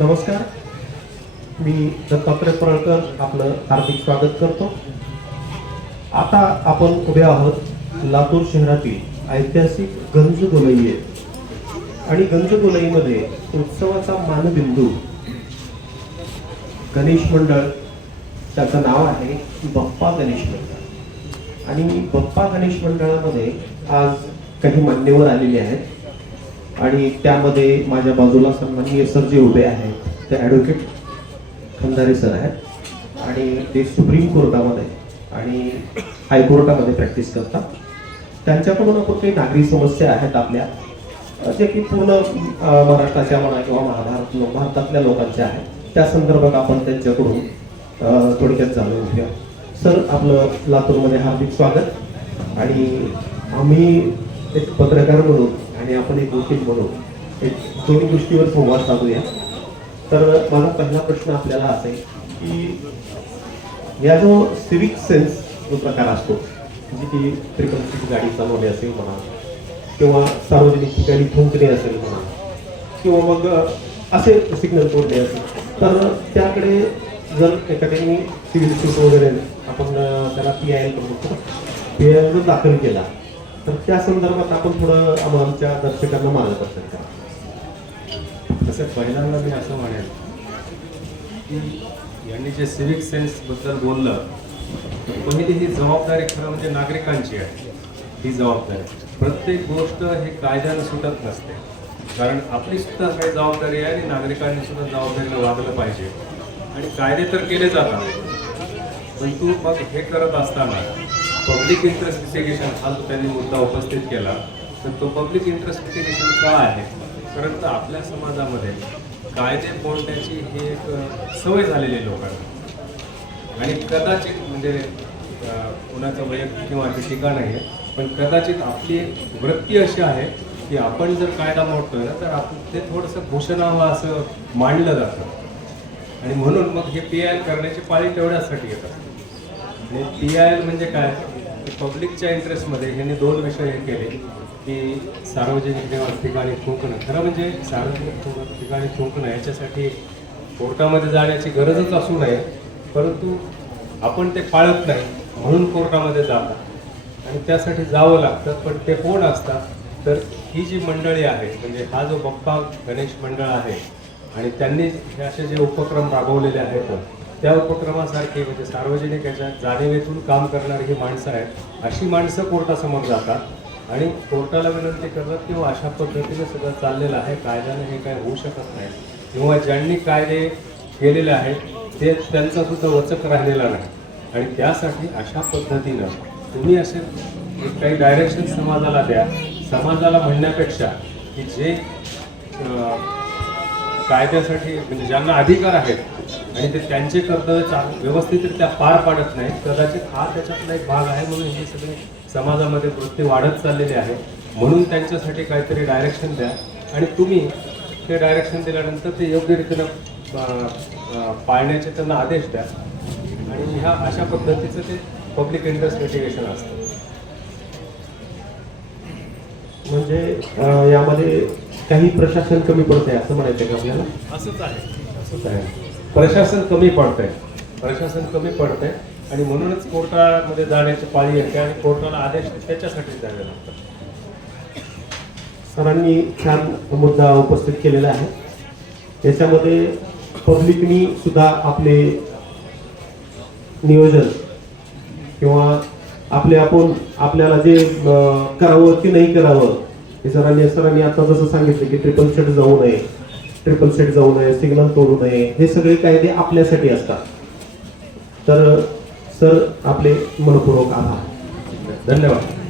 नमस्कार. मी दत्तात्रय परळकर आपलं हार्दिक स्वागत करतो. आता आपण उभे आहोत लातूर शहरातील ऐतिहासिक गंजगोलाई आहे आणि गंज गोलईमध्ये उत्सवाचा मानबिंदू गणेश मंडळ त्याचं नाव आहे बप्पा गणेश मंडळ. आणि बप्पा गणेश मंडळामध्ये आज काही मान्यवर आलेले आहेत. आणि त्यामध्ये माझ्या बाजूला सन्माननीय सर जे उभे आहेत. ते ॲडव्होकेट खंदारे सर आहेत. आणि ते सुप्रीम कोर्टामध्ये आणि हायकोर्टामध्ये प्रॅक्टिस करतात. त्यांच्याकडून आपण काही नागरी समस्या आहेत आपल्या जे की पूर्ण महाराष्ट्राच्या म्हणा किंवा महाभारत भारतातल्या लोकांच्या आहेत. त्या संदर्भात आपण त्यांच्याकडून थोडक्यात जाणून घेऊया. सर आपलं लातूरमध्ये हार्दिक स्वागत. आणि आम्ही एक पत्रकार म्हणून आणि आपण एक वकील म्हणून एक दोन्ही गोष्टीवर संवाद साधूया. तर माझा पहिला प्रश्न आपल्याला असेल की या जो सिविक सेन्स जो प्रकार असतो जी की त्रिपंथी गाडी चालवणे असेल म्हणा किंवा सार्वजनिक ठिकाणी थुंकणे असेल म्हणा किंवा मग असे सिग्नल तोडणे असेल तर त्याकडे जर एखाद्याने सिव्हिल सूट वगैरे आपण त्याला पी आय एल म्हणतो. पी आय एल जर दाखल केला तर त्या संदर्भात आपण थोडं आमच्या दर्शकांना मार्गदर्शन करा. तसं पहिल्यांदा मी असं म्हणेन की यांनी जे सिव्हिक सेन्सबद्दल बोललं पहिली ही जबाबदारी खरं म्हणजे नागरिकांची आहे ही जबाबदारी. प्रत्येक गोष्ट हे कायद्यानं सुटत नसते. कारण आपली सुद्धा काही जबाबदारी आहे आणि नागरिकांनी सुद्धा जबाबदारीनं वागलं पाहिजे. आणि कायदे तर केले जातात. परंतु मग हे करत असताना पब्लिक इंटरेस्ट लिटिगेशन हा जो त्यांनी मुद्दा उपस्थित केला तर तो पब्लिक इंटरेस्ट लिटिगेशन का आहे? कारण तर आपल्या समाजामध्ये कायदे बोलण्याची ही एक सवय झालेली आहे लोकांना. आणि कदाचित म्हणजे कोणाचं कुणाचं वैयक्तिक किंवा अशी ठिकाण आहे पण कदाचित आपली एक वृत्ती अशी आहे की आपण जर कायदा मोडतोय ना तर आपण ते थोडंसं घोषणावं असं मांडलं जातं. आणि म्हणून मग हे पी आय एल करण्याची पाळी तेवढ्यासाठी येतात. आणि पी आय एल म्हणजे काय? की पब्लिकच्या इंटरेस्टमध्ये ह्यांनी दोन विषय हे केले की सार्वजनिक देवा- ठिकाणी थुंकणं खरं म्हणजे सार्वजनिक ठिकाणी ठिकाणी थुंकणं याच्यासाठी कोर्टामध्ये जाण्याची गरजच असू नये परंतु आपण ते पाळत नाही म्हणून कोर्टामध्ये जातात आणि त्यासाठी जावं लागतं पण ते कोण असतात तर ही जी मंडळी आहे म्हणजे हा जो बप्पा गणेश मंडळ आहे आणि त्यांनी हे असे जे उपक्रम राबवलेले आहेत त्या उपक्रमासारखे म्हणजे सार्वजनिक याच्या जाणीवेतून काम करणारी ही माणसं आहेत अशी माणसं कोर्टासमोर जातात आणि कोर्टाला विनंती करतात किंवा हो, अशा पद्धतीने सगळं चाललेलं आहे कायद्याने हे काय होऊ शकत नाही. किंवा ज्यांनी कायदे केलेले आहेत ते त्यांचा सुद्धा वचक राहिलेला नाही. आणि त्यासाठी अशा पद्धतीनं तुम्ही असे काही डायरेक्शन समाजाला द्या. समाजाला म्हणण्यापेक्षा की जे कायद्यासाठी म्हणजे ज्यांना अधिकार आहेत आणि ते त्यांचे कर्तव्य व्यवस्थितरित्या पार पाडत नाही. कदाचित हा त्याच्यातला एक भाग आहे म्हणून ही सगळी समाजामध्ये वृत्ती वाढत चाललेली आहे. म्हणून त्यांच्यासाठी काहीतरी डायरेक्शन द्या. आणि तुम्ही ते डायरेक्शन दिल्यानंतर ते योग्य रीतीनं पाळण्याचे त्यांना आदेश द्या. आणि ह्या अशा पद्धतीचं ते पब्लिक इंटरेस्ट लिटिगेशन असतं. म्हणजे यामध्ये काही प्रशासन कमी पडत आहे असं म्हणायचं का आपल्याला? असंच आहे. असंच आहे. प्रशासन कमी पडतंय. प्रशासन कमी पडतंय आणि म्हणूनच कोर्टामध्ये जाण्याची पाळी येते आणि कोर्टाला आदेश त्याच्यासाठी द्यावे लागतात. सरांनी छान मुद्दा उपस्थित केलेला आहे. याच्यामध्ये पब्लिकनी सुद्धा आपले नियोजन किंवा आपले आपण आपल्याला जे करावं की नाही करावं हे सरांनी सरांनी आता जसं सांगितलं की ट्रिपल शट जाऊ नये. ट्रिपल सेट जाऊ नये सिग्नल तोडू नये हे सगळे कायदे आपल्यासाठी असतात. तर सर आपले मनपूर्वक आभार. धन्यवाद.